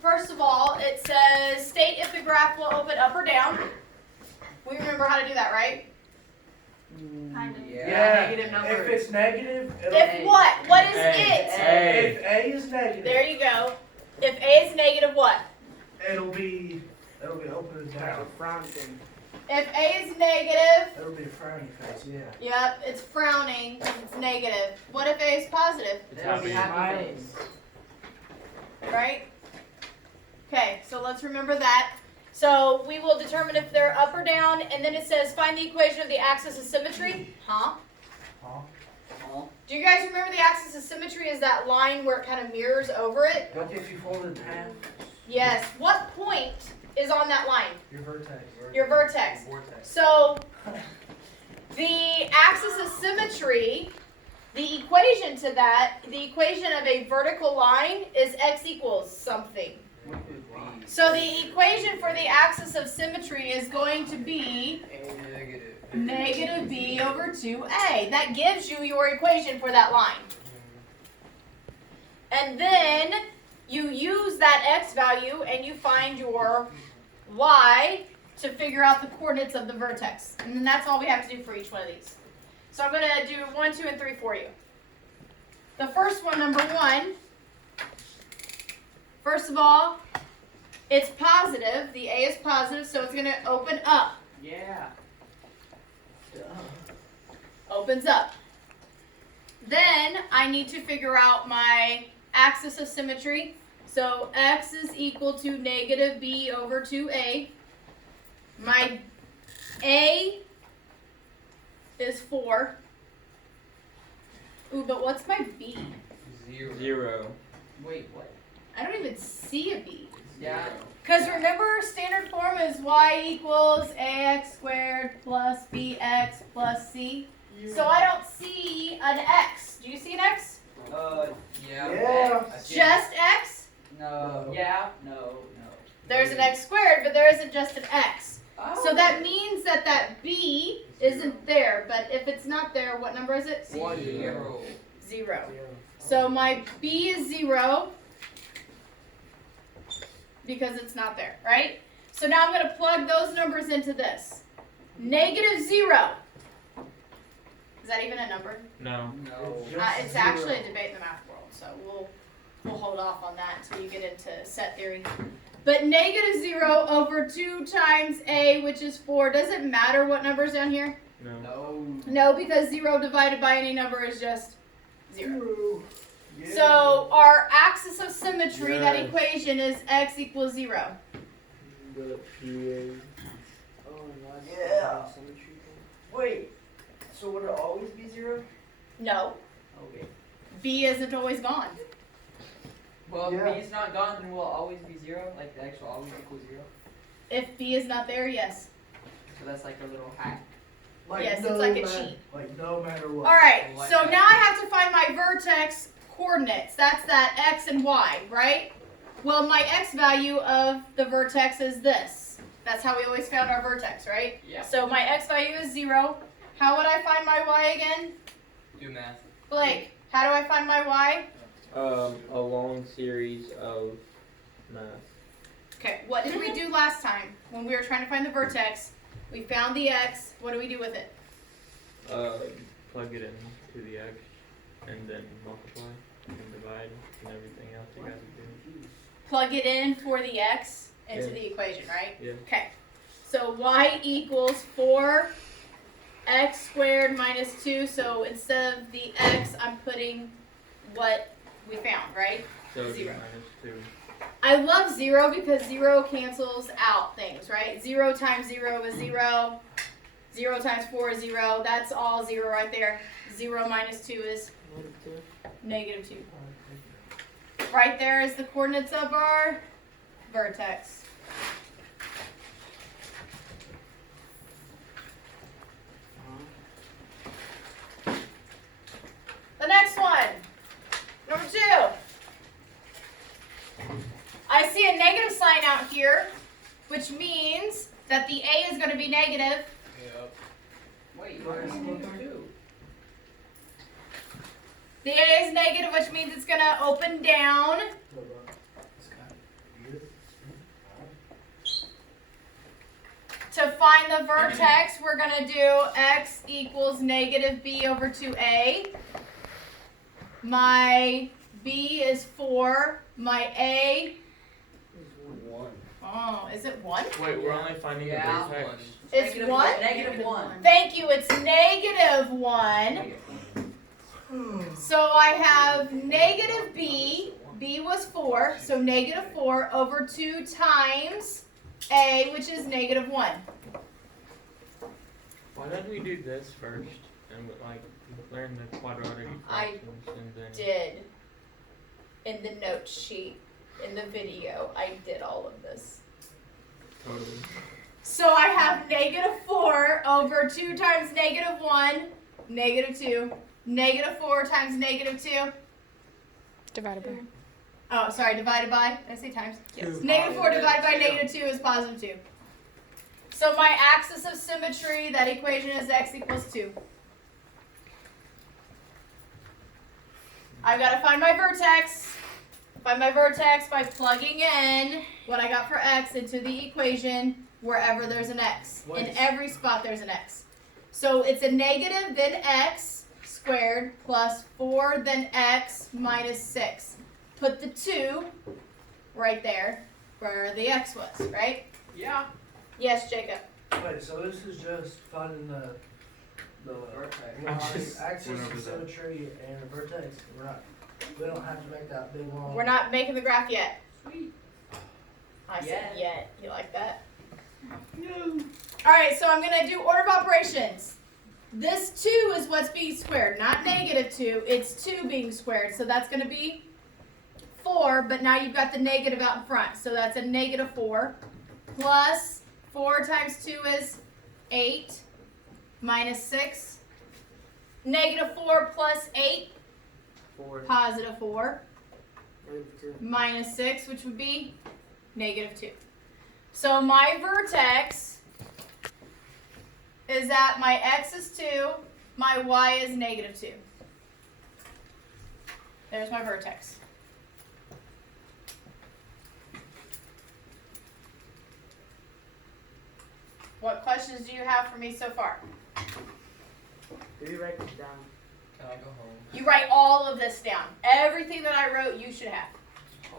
first of all, it says state if the graph will open up or down. We remember how to do that, right? Kind of. Yeah. Negative numbers. If it's negative, it'll If what? What is it? If A is negative, There you go. If A is negative, what? it'll be open and down. If A is negative, It'll be a frowny face, yeah. yep, it's frowning because it's negative. What if A is positive? It'll be happy face. Right? Okay, so let's remember that. So we will determine if they're up or down, and then it says find the equation of the axis of symmetry. Huh? Do you guys remember the axis of symmetry is that line where it kind of mirrors over it? What if you fold it in half? Yes. What point is on that line? Your vertex. Your vertex. So the axis of symmetry, the equation to that, the equation of a vertical line is x equals something. So the equation for the axis of symmetry is going to be negative b over 2a. That gives you your equation for that line. And then you use that x value and you find your y to figure out the coordinates of the vertex. And then that's all we have to do for each one of these. So I'm going to do 1, 2, and 3 for you. The first one, number 1, first of all, it's positive. The A is positive, so it's going to open up. Yeah. Opens up. Then I need to figure out my axis of symmetry. So x is equal to negative b over 2a. My A is 4. Ooh, but what's my B? 0. Wait, what? I don't even see a B. Yeah. Because remember, standard form is y equals ax squared plus bx plus c. So I don't see an x. Do you see an x? Yeah. Yeah. Just x? No. Yeah. No. There's an x squared, but there isn't just an x. Oh. So that means that that b isn't there. But if it's not there, what number is it? 0. 0. So my b is 0 because it's not there, right? So now I'm going to plug those numbers into this. Negative 0. Is that even a number? No. No. It's actually a debate in the math world, so we'll hold off on that until you get into set theory. But negative 0 over 2 times a, which is 4. Does it matter what number's down here? No. No. No, because 0 divided by any number is just 0. Yeah. So our axis of symmetry, that Yes. equation is x equals 0. Yeah. Wait. So would it always be 0? No, Okay. b isn't always gone. Well, Yeah. if b is not gone, then will it always be 0? Like the x will always equal 0? If b is not there, yes. So that's like a little hack. Yes, it's like a cheat. Like no matter what. All right, Like so that. now I have to find my vertex coordinates. That's that x and y, right? Well, my x value of the vertex is this. That's how we always found our vertex, right? Yeah. So my x value is 0. How would I find my y again? Do math. Blake, how do I find my y? A long series of math. Okay, what did we do last time when we were trying to find the vertex? We found the x. What do we do with it? Plug it into the x, and then multiply and divide and everything else you gotta do. Plug it in for the x into Yeah. the equation, right? Yeah. Okay, so y equals 4x squared minus 2. So instead of the x, I'm putting what we found, right? So it'd be 0. -2. I love 0 because 0 cancels out things, right? 0 times 0 is 0. 0 times 4 is 0. That's all 0 right there. 0 minus 2 is -2. Right there is the coordinates of our vertex. The next one, number 2. I see a negative sign out here, which means that the A is going to be negative. Yep. Wait, why are you doing 2? The A is negative, which means it's going to open down. It's kind of weird. find the vertex, we're going to do x equals negative b over 2a. My b is 4. My a, One. oh, is it 1? Wait, we're only finding the vertex. It's 1? Negative one. Thank you, it's negative 1. So I have negative b, b was 4, so negative 4 over 2 times a, which is negative 1. Why don't we do this first and like learn the quadratic I fractions and then Did in the note sheet, in the video, I did all of this. totally. So I have negative 4 over 2 times negative 1, negative 2. Negative 4 times negative 2. Divided by. Oh, sorry, divided by. Did I say times? Yes. Negative 4 divided by negative 2 is positive 2. So my axis of symmetry, that equation is x equals 2. I've got to find my vertex. Find my vertex by plugging in what I got for x into the equation wherever there's an x. In every spot there's an x. So it's a negative, then x squared plus 4, then x minus 6. Put the 2 right there where the x was, right? Yeah. Yes, Jacob. Wait, so this is just finding the Vertex. I line, just axis went of over that. symmetry and the vertex. We don't have to make that big long. We're not making the graph yet. Sweet. I said Yet. yet. You like that? No. All right, so I'm going to do order of operations. This 2 is what's being squared, not negative 2. It's 2 being squared, so that's going to be 4, but now you've got the negative out in front. So that's a negative 4 plus 4 times 2 is 8 minus 6. Negative 4 plus 8, 4. positive 4, Negative 2. minus 6, which would be negative 2. So my vertex is that my x is 2, my y is negative 2. There's my vertex. What questions do you have for me so far? Do you write this down? Can I go home? You write all of this down. Everything that I wrote, you should have.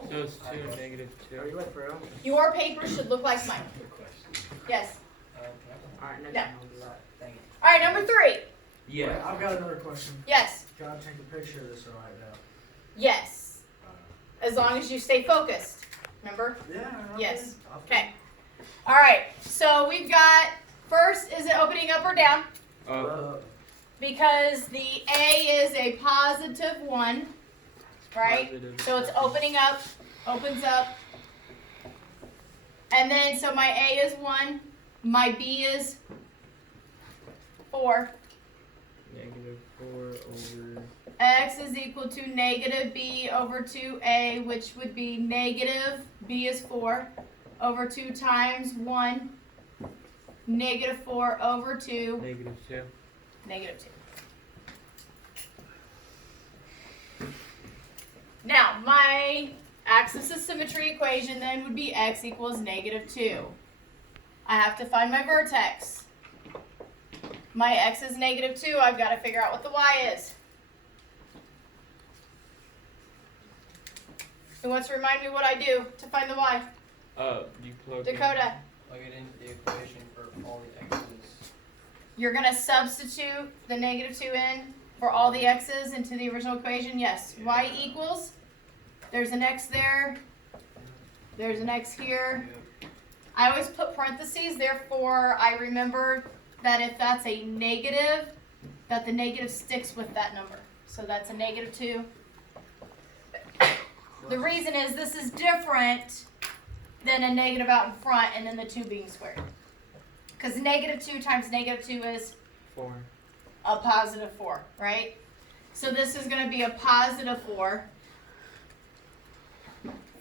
So it's 2 and negative 2. Are you like for real? Your paper should look like mine. Good question. Yes. Can I go home? Alright, next No. time I'll do that. Dang it. All right, number 3. Wait, Yeah. I've got another question. Yes. Gotta take a picture of this right now. Yes. As long as you stay focused. Remember? Yeah. Yes. Okay. All right. So we've got, first, is it opening up or down? Because the A is a positive 1, right? Positive. So it's opening up, opens up. And then, so my A is 1, my B is 4. Negative 4 over. X is equal to negative B over 2A, which would be negative, B is 4, over 2 times 1, negative 4 over 2, Negative 2. negative 2. Now, my axis of symmetry equation then would be x equals negative 2. I have to find my vertex. My x is negative 2. I've got to figure out what the y is. Who wants to remind me what I do to find the y? You plug in- Dakota, Plug it into the equation for all the x's. you're going to substitute the negative 2 in for all the x's into the original equation? Yes. Y equals, there's an x there, there's an x here. I always put parentheses, therefore I remember that if that's a negative, that the negative sticks with that number. So that's a negative 2. The reason is this is different than a negative out in front and then the 2 being squared. Because negative 2 times negative 2 is 4. a positive 4, right? So this is going to be a positive 4.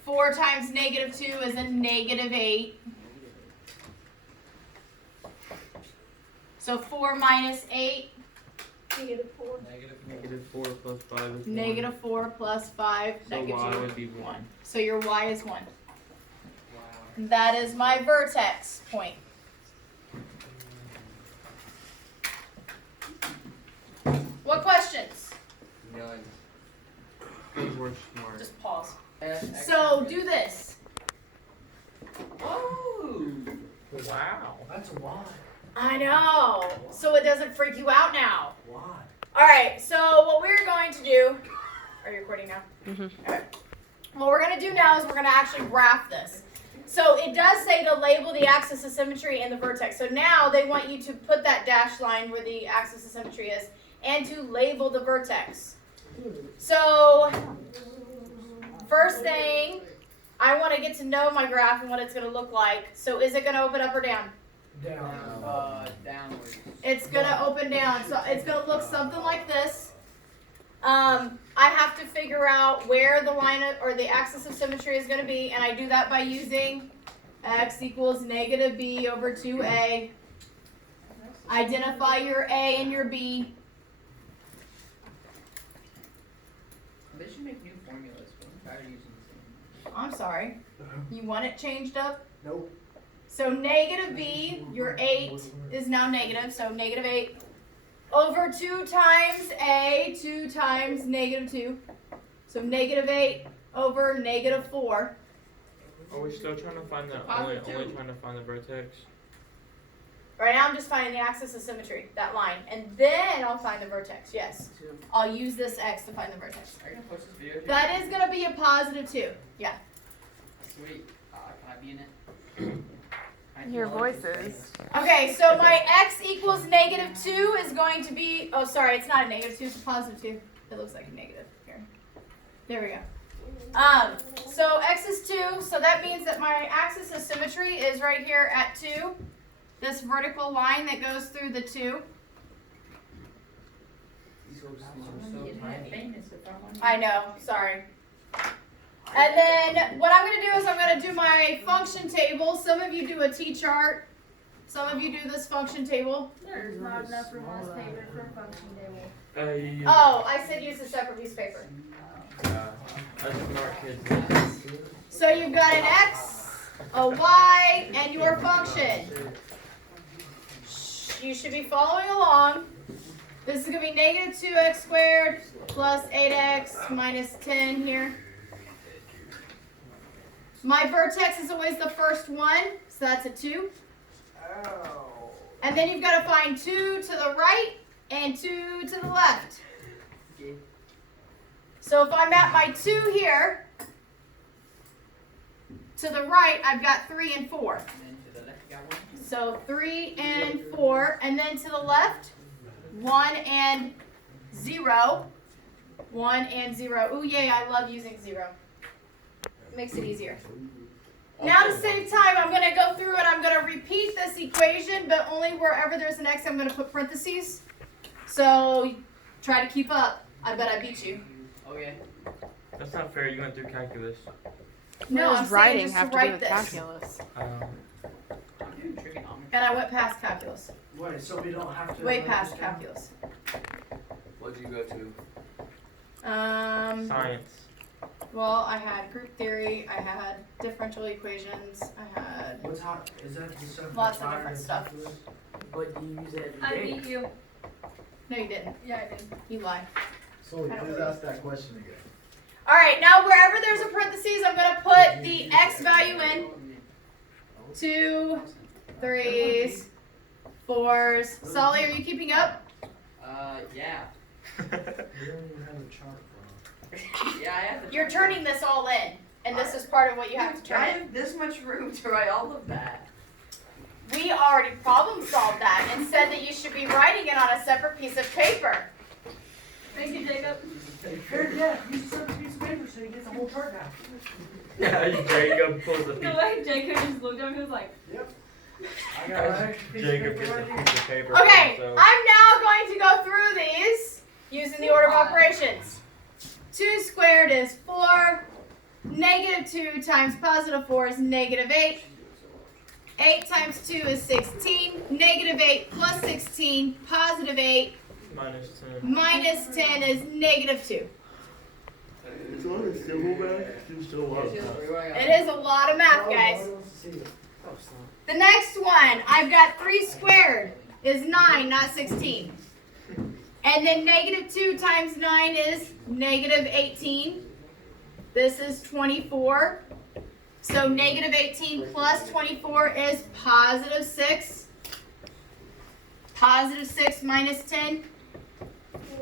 4 times negative 2 is a negative 8. So 4 minus 8, Negative 4. Negative 4 plus 5 is 1. negative 4 plus 5, So that gives y you would be 1. So your y is 1. Wow. That is my vertex point. What questions? None. Because we're smart. Just pause. X So do this. Oh. Wow. That's why. I know. So it doesn't freak you out now. Why? All right. So what we're going to do. Are you recording now? Mhm. All right. What we're going to do now is we're going to actually graph this. So it does say to label the axis of symmetry and the vertex. So now they want you to put that dashed line where the axis of symmetry is and to label the vertex. So first thing, I want to get to know my graph and what it's going to look like. So is it going to open up or down? Down. Downwards. It's going to open down. So it's going to look something like this. I have to figure out where the line or the axis of symmetry is going to be, and I do that by using x equals negative b over 2a. Identify your a and your b. They should make new formulas, but I'm tired of using the same. I'm sorry. You want it changed up? Nope. So negative b, your 8 is now negative, so negative 8 over 2 times a, 2 times negative 2. So negative 8 over negative 4. Are we still trying to find the only trying to find the vertex? Right now I'm just finding the axis of symmetry, that line. And then I'll find the vertex, yes. I'll use this x to find the vertex. Are you gonna post this video? That is going to be a positive 2. Yeah. Sweet. Can I be in it? Your voices. Okay, so my x equals negative 2 is going to be, oh sorry, it's not a negative 2, it's a positive 2. It looks like a negative here. There we go. So x is 2, so that means that my axis of symmetry is right here at 2. This vertical line that goes through the 2. I know, sorry. And then what I'm going to do is I'm going to do my function table. Some of you do a T-chart. Some of you do this function table. There's not enough room on this paper for a function table. Oh, I said use a separate piece of paper. Us smart kids. So you've got an x, a y, and your function. You should be following along. This is going to be negative 2x squared plus 8x minus 10 here. My vertex is always the first one, so that's a 2. Ow. And then you've got to find 2 to the right and 2 to the left. So if I'm at my 2 here, to the right, I've got 3 and 4. And then to the left, you got 1. So 3 and 4, and then to the left, 1 and 0. 1 and 0. Ooh, yay, I love using 0. Makes it easier. Now to save time, I'm going to go through and I'm going to repeat this equation, but only wherever there's an x, I'm going to put parentheses. So try to keep up. I bet I beat you. Oh yeah. That's not fair. You went through calculus. No, What I'm does saying writing just have to to do write with this. calculus? I'm doing trigonometry. And I went past calculus. Wait, so we don't have to. Way write past this down? calculus. What'd you go to? Science. Well, I had group theory, I had differential equations, I had What's hot? Is that the stuff? Lots that's of higher different than stuff. calculus? But you use it I every day. beat you. no, you didn't. Yeah, I did. You lied. So please ask that question again. All right, now wherever there's a parentheses, I'm going to put the x value in. 2, 3s, 4s. Solly, are you keeping up? Yeah. We don't even have a chart, bro. Yeah, I have to. You're turning this all in, and this is part of what you have to turn I in. have this much room to write all of that. We already problem solved that and said that you should be writing it on a separate piece of paper. Thank you, Jacob. Here, yeah, use a separate piece of paper so you get the whole chart now. Yeah, Jacob pulls a The piece. way Jacob just looked at me, he was like, I got an extra piece of Jacob paper gets a right here. piece of paper. Okay, So I'm now going to go through these using the order of operations. 2 squared is 4. Negative 2 times positive 4 is negative 8. 8 times 2 is 16. Negative 8 plus 16, positive 8, minus 10. minus 10 is negative 2. It's on a civil math. You still want It is a lot of math, guys. Oh, let's see. The next one, I've got 3 squared is 9, not 16. And then negative 2 times 9 is negative 18. This is 24. So negative 18 plus 24 is positive 6. Positive 6 minus 10,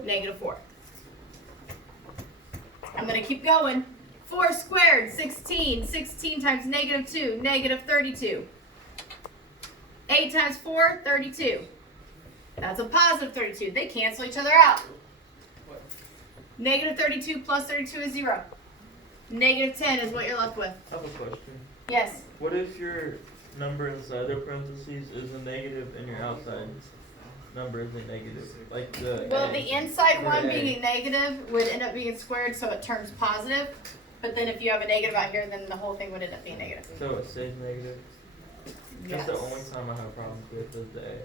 negative 4. I'm going to keep going. 4 squared, 16. 16 times negative 2, negative 32. 8 times 4, 32. That's a positive 32. They cancel each other out. Negative 32 plus 32 is 0. Negative 10 is what you're left with. I have a question. Yes. What if your number inside the parentheses is a negative and your outside number is a negative? Like the Well, A. the inside Or one A. being a negative would end up being squared, so it turns positive. But then if you have a negative out here, then the whole thing would end up being negative. So it stays negative? Yes. That's the only time I have problems with is the A.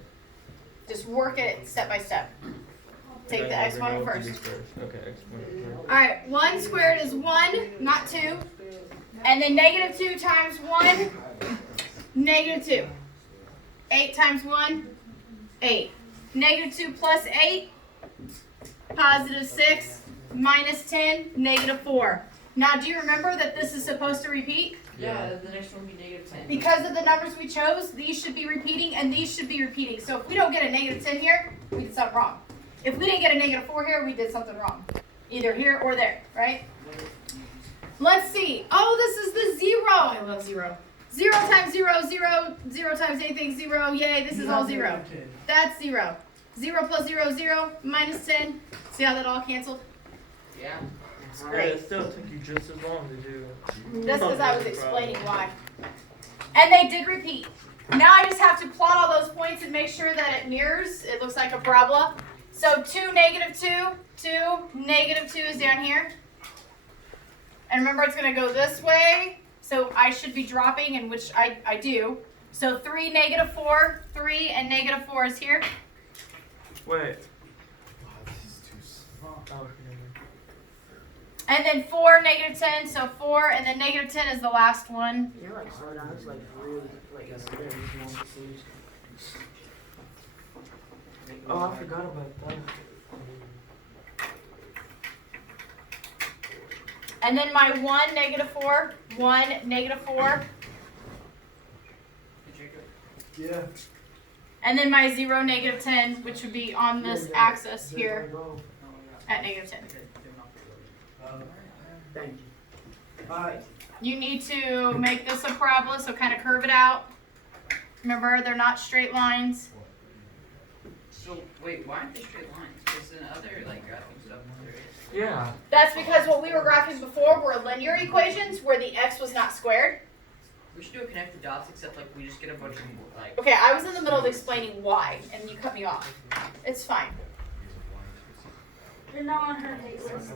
Just work it step by step. Take the I never exponent know what to first. do Okay, exponent first. Alright, 1 squared is 1, not 2. And then negative 2 times 1, negative 2. 8 times 1, 8. Negative 2 plus 8, positive 6, minus 10, negative 4. Now, do you remember that this is supposed to repeat? Yeah, the next one will be negative 10. Because of the numbers we chose, these should be repeating and these should be repeating. So if we don't get a negative 10 here, we did something wrong. If we didn't get a negative 4 here, we did something wrong. Either here or there, right? Let's see. Oh, this is the 0. I love 0. 0 times 0, 0. 0 times anything, 0. Yay, this is all 0. That's 0. 0 plus 0, 0. Minus 10. See how that all canceled? Yeah. Yeah, Great. it still took you just as long to do. That's because I was explaining why. And they did repeat. Now I just have to plot all those points and make sure that it mirrors. It looks like a parabola. So 2, negative 2, 2, negative 2 is down here. And remember, it's going to go this way. So I should be dropping, and which I do. So 3, negative 4, 3, and negative 4 is here. Wait. Oh, And then 4, negative 10, so 4, and then negative 10 is the last one. You're like slow down, it's like really, like it's very small percentage. oh, I forgot about that. And then my 1, negative 4, 1, negative 4. Yeah. And then my 0, negative 10, which would be on this axis here at negative 10. Thank you. Alright. You need to make this a parabola, so kind of curve it out. Remember, they're not straight lines. So, wait, why aren't they straight lines? Because in other, like, graphing stuff, there is. Yeah. That's because what we were graphing before were linear equations where the x was not squared. We should do a connect the dots, except, like, we just get a bunch of, like... Okay, I was in the middle of explaining why, and you cut me off. It's fine. You're not on her date list.